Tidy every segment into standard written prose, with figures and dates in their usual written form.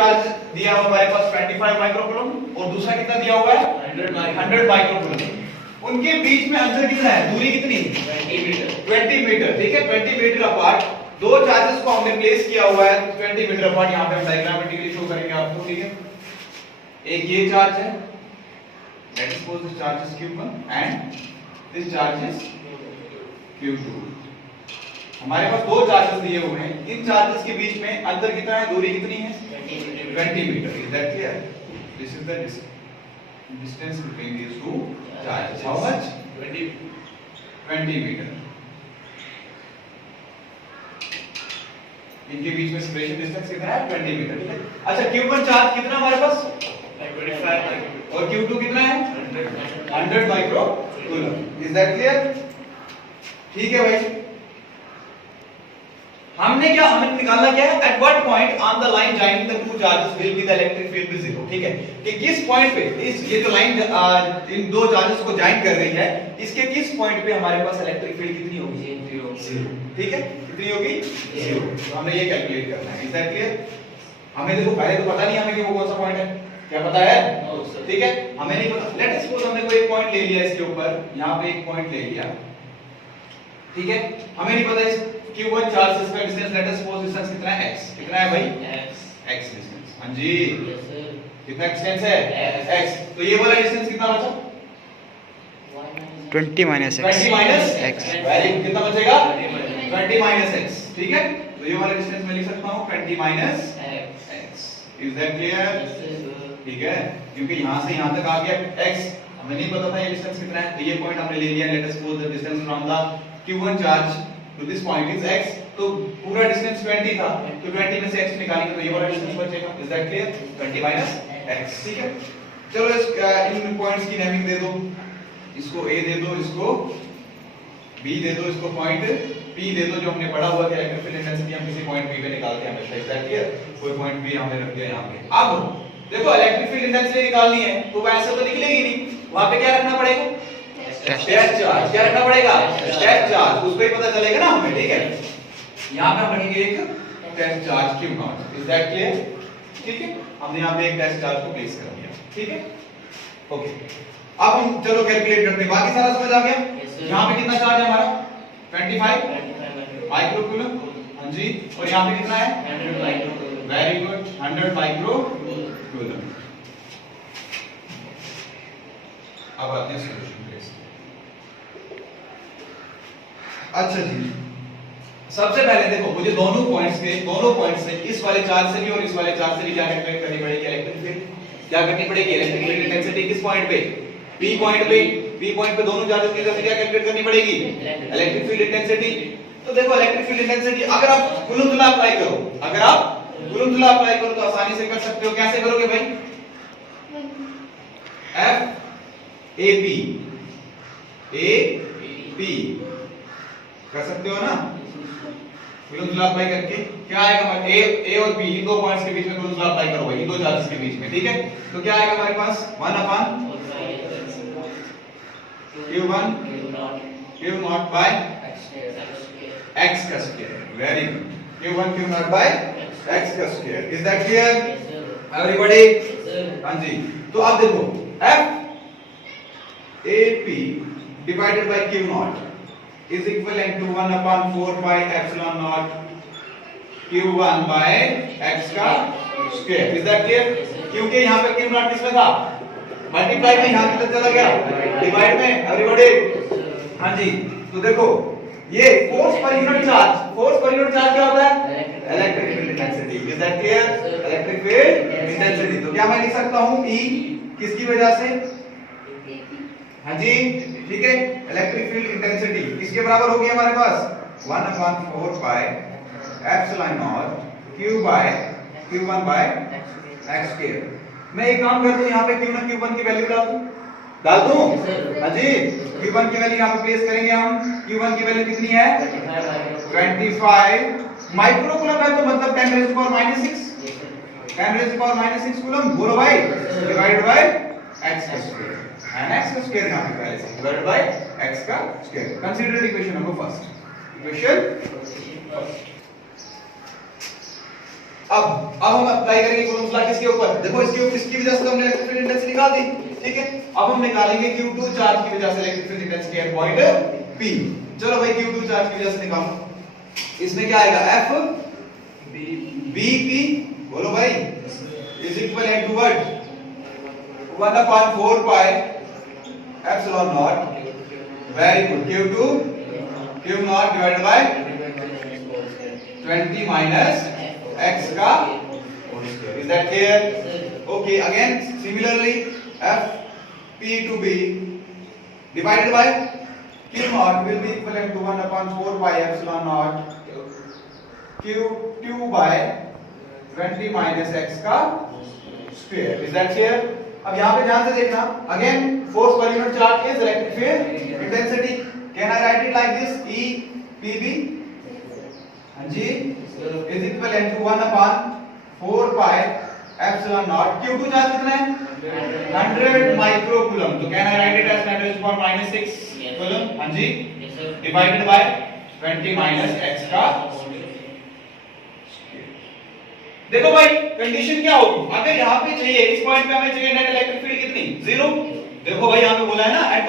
Charge दिया हुआ हमारे पास 25 माइक्रोकूलम और दूसरा कितना दिया हुआ है 100 माइक्रोकूलम। उनके बीच में अंतर कितना है, दूरी कितनी 20 मीटर, ठीक है 20 मीटर अपार्ट दो चार्जेस को हमने प्लेस किया हुआ है 20 मीटर अपार्ट। यहाँ पे हम डायग्रामेटिकली शो करेंगे आपको, ठीक है। एक ये चार्ज है, late us suppose this charge is q1 and this charge is q2। हमारे पास दो चार्जेस दिए हुए हैं, इन चार्जेस के बीच में अंतर कितना है, दूरी कितनी है 20 metre. Is that clear? This is the distance between these two charges. How much? 20 metre. इनके बीच में सेपरेशन डिस्टेंस कितना है 20 मीटर, ठीक है। अच्छा q1 चार्ज कितना हमारे पास 25 और q2 कितना है 100 माइक्रोकूलम। Is that clear? ठीक है भाई। हमने निकालना क्या है, at what point on the line joining the two charges will be the electric field be zero, ठीक है। कि किस पॉइंट पे ये जो लाइन इन दो चार्जेस को जॉइन कर रही है, इसके किस पॉइंट पे हमारे पास इलेक्ट्रिक फील्ड कितनी होगी, जीरो, ठीक है। कितनी होगी, जीरो। तो हमने ये कैलकुलेट करना है। Is that clear? हमें देखो पहले तो पता नहीं हमें कि वो कौन सा पॉइंट है, क्या पता है, ठीक है, हमें नहीं पता। लेट अस सपोज हमने कोई एक पॉइंट ले लिया इसके ऊपर, यहां पे एक पॉइंट ले लिया, ठीक है। हमें नहीं पता इस q1 चार्ज से इसका distance, late us suppose distance कितना है x, कितना है भाई x डिस्टेंस। हां जी कितना डिस्टेंस है x, तो ये वाला डिस्टेंस कितना बचा 20 माइनस x। वेरी, कितना बचेगा 20 माइनस x, ठीक है। तो ये वाला डिस्टेंस मैं लिख सकता हूं 20 minus x। Is that clear? ठीक है, क्योंकि यहां से यहां तक आ गया x, हमें नहीं पता था ये डिस्टेंस कितना है, तो ये पॉइंट हमने ले लिया। Let us suppose the distance from the q1 charge to this point is x, तो पूरा डिस्टेंस 20 था, तो 20 में से x निकालेंगे तो ये वाला डिस्टेंस बचेगा। Is that clear? 20 minus x, ठीक है। चलो इन पॉइंट्स की नेमिंग दे दो, इसको a दे दो, इसको b दे दो, इसको पॉइंट p दे दो, जो हमने पढ़ा हुआ है इलेक्ट्रिक फील्ड इंटेंसिटी हम किसी पॉइंट p पे निकालते हैं हमेशा। Is that clear? कोई पॉइंट p हमने रख दिया यहां पे। अब देखो इलेक्ट्रिक फील्ड इंटेंसिटी निकालनी है, तो वैसे तो निकलेगी नहीं, वहां पे क्या रखना पड़ेगा, टेस्ट चार्ज। क्या रखना पड़ेगा, टेस्ट चार्ज, उस पे ही पता चलेगा ना हमें, ठीक है। यहां पे हम रखेंगे एक test charge q naught. Is that clear? ठीक है, हमने यहां पे एक टेस्ट चार्ज को प्लेस कर दिया, ठीक है, ओके। अब हम चलो कैलकुलेट करते हैं, बाकी सारा समझ आ गया। यहां पे कितना चार्ज है हमारा 25 माइक्रोकूलम, हां जी, और यहां पे कितना है 100 माइक्रोकूलम। Very good, 100 microcoulomb. अब आते हैं सॉल्यूशन पे। अच्छा जी, सबसे पहले देखो मुझे दोनों पॉइंट्स से इस वाले चार्ज से भी और इस वाले चार्ज से भी क्या कैलकुलेट करनी पड़ेगी, इलेक्ट्रिक फील्ड। क्या करनी पड़ेगी, इलेक्ट्रिक फील्ड इंटेंसिटी किस पॉइंट पे, p पॉइंट पे। p पॉइंट पे दोनों चार्जेस की तरफ से क्या कैलकुलेट करनी पड़ेगी, इलेक्ट्रिक फील्ड इंटेंसिटी। तो देखो इलेक्ट्रिक फील्ड इंटेंसिटी अगर आप कूलम्ब लॉ अप्लाई करो, अगर आप कूलम्ब लॉ अप्लाई करो तो आसानी से कर सकते हो। कैसे करोगे भाई, F AP कर सकते हो ना, कूलम्ब लॉ अप्लाई करके क्या आएगा हमारे A और B, इन दो पॉइंट्स के बीच में कूलम्ब लॉ अप्लाई करो भाई, इन दो चार्जेस के बीच में, ठीक है। तो क्या आएगा हमारे पास 1 q1 q naught by x का square. Very good, q1 q naught by x का square. Is that clear everybody? हां जी। तो अब देखो F AP divided by q naught is equivalent to 1/4 pi epsilon naught q1 by x का square. Is that clear? क्योंकि यहाँ पे q naught किसमें था, मल्टीप्लाई में, यहाँ कितना चला गया, डिवाइड में। एवरीबॉडी हाँ जी। तो देखो ये फोर्स पर यूनिट चार्ज क्या होता है, electric field intensity. Is that clear? Electric field intensity. तो क्या मैं लिख सकता हूँ E किसकी वजह से, हाँ जी, ठीक है, इलेक्ट्रिक फील्ड इंटेंसिटी किसके बराबर होगी हमारे पास 1/4 pi epsilon naught q by q1 by x square. मैं एक काम कर दूं, यहाँ पे q1 की वैल्यू डाल दूं, हाँ जी, q1 की वैल्यू यहाँ पे प्लेस करेंगे हम। q1 की वैल्यू कितनी है 25 माइक्रोकूलम है, तो मतलब 10 raised to power -6, 10 raised to power -6 coulomb. बोलो भाई, डिवाइडेड बाय x का स्क्वायर, and x का स्क्वायर यहाँ पे पहले से डिवाइडेड बाय x का square. Consider equation number first, equation अब हम अप्लाई करेंगे कूलम्ब्स लॉ किसके ऊपर? देखो इसकी वजह से हमने इलेक्ट्रिक फील्ड इंटेंसिटी निकाल दी, ठीक है। अब हम निकालेंगे Q2 चार्ज की वजह से electric field intensity at point P। चलो भाई Q2 चार्ज की वजह से निकालो। इसमें क्या आएगा? F BP, बोलो भाई, is equal to what? 1/4 pi epsilon naught, very good, Q naught divided by 20 minus x का whole square. Is that clear? Okay, again similarly f p to b divided by q naught will be equivalent to 1/4 pi epsilon naught q2 by 20 minus x का square. Is that clear? अब यहाँ पे ध्यान से देखना, again force per unit charge is electric field intensity. Can I write it like this? E PB जी is equivalent to 1/4 pi epsilon naught. Q2 charge कितना है? 100 माइक्रो कूलम. तो can I write it as 10⁻⁻6 coulomb? हाँ जी, divided by 20 minus x का. देखो भाई condition क्या होगी? अगर यहाँ पे चाहिए, इस पॉइंट पे हमें चाहिए नेट इलेक्ट्रिक फील्ड कितनी? 0. देखो भाई यहाँ पे बोला है ना, at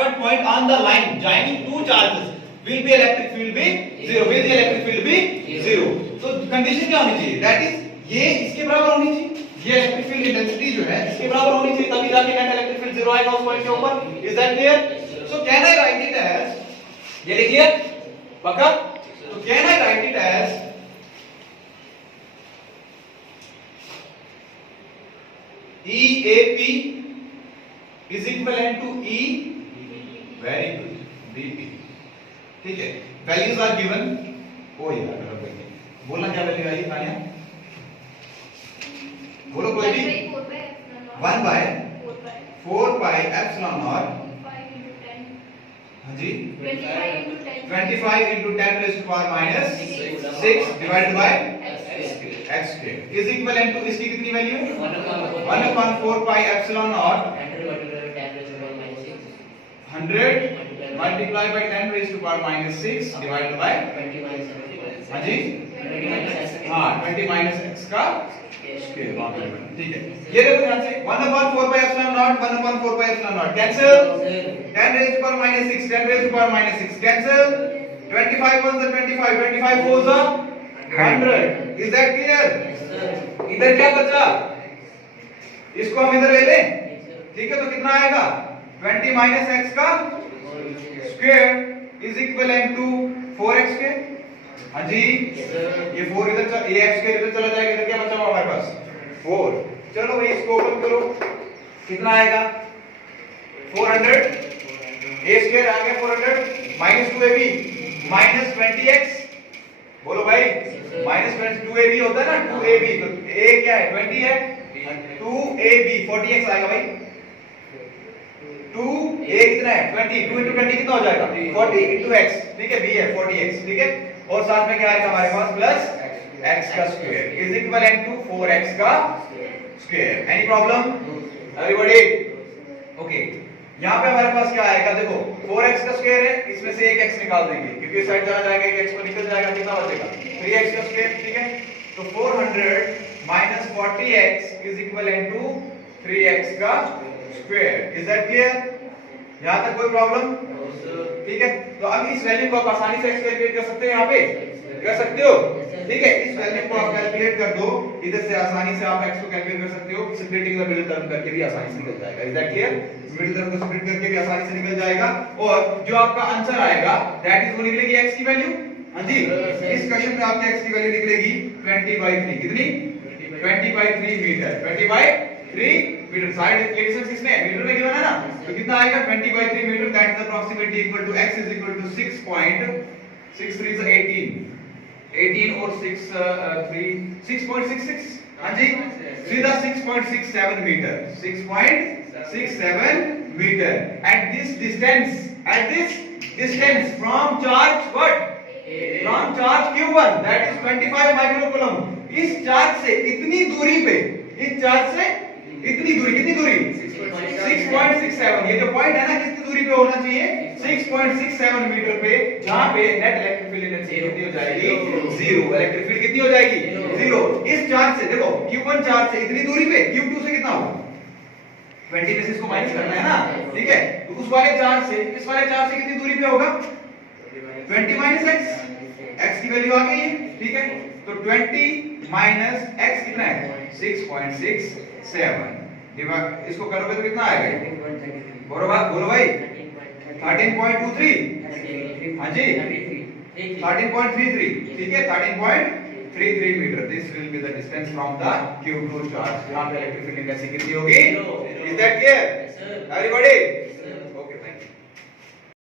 what point on the line joining two charges will be electric field be 0, will the electric field be 0. तो कंडीशन क्या होनी चाहिए? दैट इज ये इसके बराबर होनी चाहिए, ये इलेक्ट्रिक फील्ड इंटेंसिटी जो है इसके बराबर होनी चाहिए, तभी जाके नेट इलेक्ट्रिक फील्ड 0 आएगा उस पॉइंट के ऊपर. Is that clear? So can I write it as, ये लिखिए पक्का, तो can I write it as EAP is equivalent to E, very good, BP. ठीक है, values are given. ओ यार गलत है, बोलना क्या वैल्यू आई तानिया? बोलो कोई भी. 1/4 pi epsilon naught. हाँ जी, 25 into 10 raised to power minus 6 divided by x square is equivalent to इसकी कितनी value? 1/4 pi epsilon naught 100 multiplied by 10 raised to power minus 6 divided by हाँ जी, हाँ 20 minus x का स्क्वायर. ठीक है, ये देखो ध्यान से, 1/4 pi epsilon naught 1/4 pi epsilon naught cancel, 10 raised to power minus 6 10 raised to power minus 6 cancel, 25 ones are 25 25 fours are 100. Is that clear? इधर क्या बचा? इसको हम इधर ले लें, ठीक है, तो कितना आएगा? 20 minus x का square is equivalent to 4x square. हाँ जी, ये 4 इधर ये x स्क्वायर इधर चला जाएगा, इधर क्या बचा हुआ हमारे पास? 4. चलो भाई इसको ओपन करो, कितना आएगा? 400. a स्क्वायर आ गया 400 minus 2ab minus 20x. बोलो भाई, minus 22ab होता है ना, 2ab, तो a क्या है? 20 है, 2ab 40x आएगा भाई. 2a कितना है? 20, 2 into 20 कितना हो जाएगा? 40 into x, ठीक है, b है 40x, ठीक है, और साथ में क्या आएगा हमारे पास? प्लस x का square is equivalent to 4x का square. Any problem everybody? Okay, यहाँ पे हमारे पास क्या आएगा? देखो 4x का स्क्वायर है, इसमें से एक x निकाल देंगे क्योंकि साइड चला जाएगा, एक x को निकल जाएगा, कितना बचेगा? 3x का स्क्वायर. ठीक है, तो 400 minus 40x is equivalent to 3x का स्क्वायर. Is that clear? यहाँ तक कोई प्रॉब्लम? ठीक है, तो अब इस वैल्यू को आप आसानी से कैलकुलेट कर सकते हो, यहाँ पे कर सकते हो, ठीक है. इस वैल्यू को आप कैलकुलेट कर दो, इधर से आसानी से आप x को कैलकुलेट कर सकते हो, स्प्लिटिंग द मिडिल टर्म करके भी आसानी से निकल जाएगा. Is that clear? Middle term को स्प्लिट करके भी आसानी से निकल जाएगा, और जो आपका आंसर आएगा दैट इज वो निकलेगी x की वैल्यू. हाँ जी, इस क्वेश्चन में आपकी x की वैल्यू निकलेगी 20/3. कितनी? 20/3 मीटर. 20/3 मीटर. साइड एडिशन किसने? मीटर में गिवन है ना, तो कितना आएगा? 20/3 metre. That is approximately equal to x is equal to 6.63 is 18 और 6.66. हाँ जी, सीधा 6.67 metre. 6.67 metre. At this distance from charge what? From charge Q1 that is 25 microcoulomb. इस चार्ज से इतनी दूरी पे, इस चार्ज से इतनी दूरी, कितनी दूरी 6.67। ये जो पॉइंट है ना, कितनी दूरी पे होना चाहिए 6.67 मीटर पे, जहां पे नेट इलेक्ट्रिक फील्ड एनर्जी कितनी हो जाएगी 0। इलेक्ट्रिक फील्ड कितनी हो जाएगी 0। इस चार्ज से देखो q1 चार्ज से इतनी दूरी पे q2 से कितना होगा 20 में से इसको माइनस करना है ना, ठीक है। तो उस वाले चार्ज से इस वाले चार्ज से कितनी दूरी पे होगा 20 माइनस x, x की वैल्यू आ गई है, ठीक है। तो 20 माइनस x कितना है 6.67। इसको करोगे तो कितना आएगा, बोलो भाई 13.23। हाँ जी 13.33, ठीक है 13.33 metre. This will be the distance from the Q2 charge. यहाँ पे इलेक्ट्रिक फील्ड कितनी होगी, इज दैट क्लियर एवरीबॉडी?